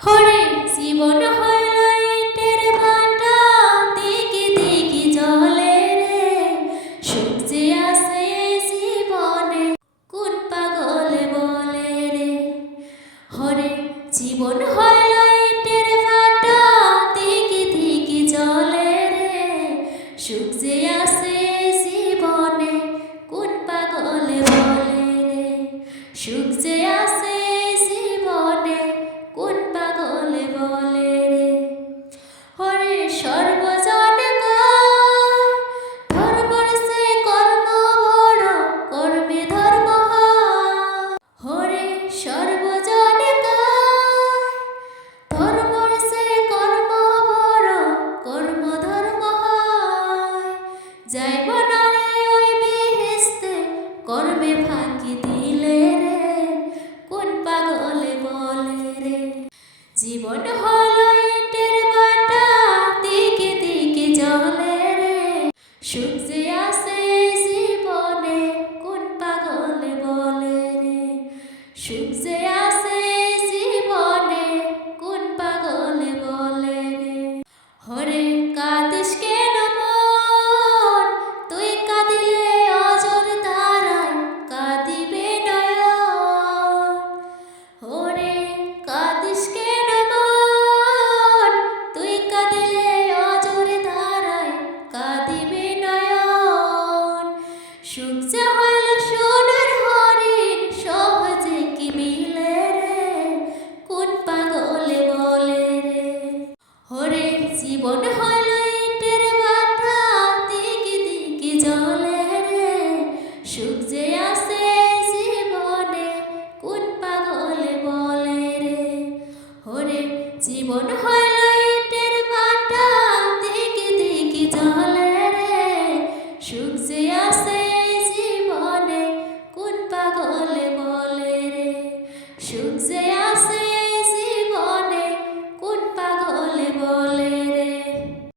হরে জীবন হইল ইটের ভাটা, দিকে দিকে জ্বলে রে। সুখ যে আছে এই জীবনে, কোন পাগলে বলে রে। হরে জীবন হইল ইটের ভাটা, দিকে দিকে জ্বলে রে। সুখ যে আছে এই জীবনে, কোন পাগলে বলে রে। সুখ যে আছে এই জীবনে, কোন পাগলে বলে রে। হরে সর্বজনে কয়, ধর্মর সে কর্ম বড়, কর্মে ধর্ম হয়। হরে সর্বজনে কয়, ধর্মর সে কর্ম বড়, কর্ম ধর্ম হয়। যাইব না রে ওই বেহেশতে, কর্মে ফাঁকি দিলে রে। কোন পাগলে বলে রে। জীবন হলো ইটের ভাটা, দিকে দিকে জ্বলে রে। সুখ যে আছে এই জীবনে, কোন পাগলে বলে রে। সুখ যে আছে এই জীবনে, কোন পাগলে বলে রে। হরে কাঁদিস কেন মন, তুই কাঁদিলে অজর ধারায় কাঁদিবে নয়ন। হরে কাঁদিস কেন মন, তুই কাঁদিলে অজর ধারায় কাঁদিবে নয়ন। সুখ যে হইল সোনার হরিণ, সহজে কি মিলে রে। কোন পাগলে বলে রে। হরে জীবন হইল ইটের ভাটা, দিকে দিকে জ্বলে রে। সুখ যে আছে এই জীবনে, কোন পাগলে বলে রে। হরে জীবন হয়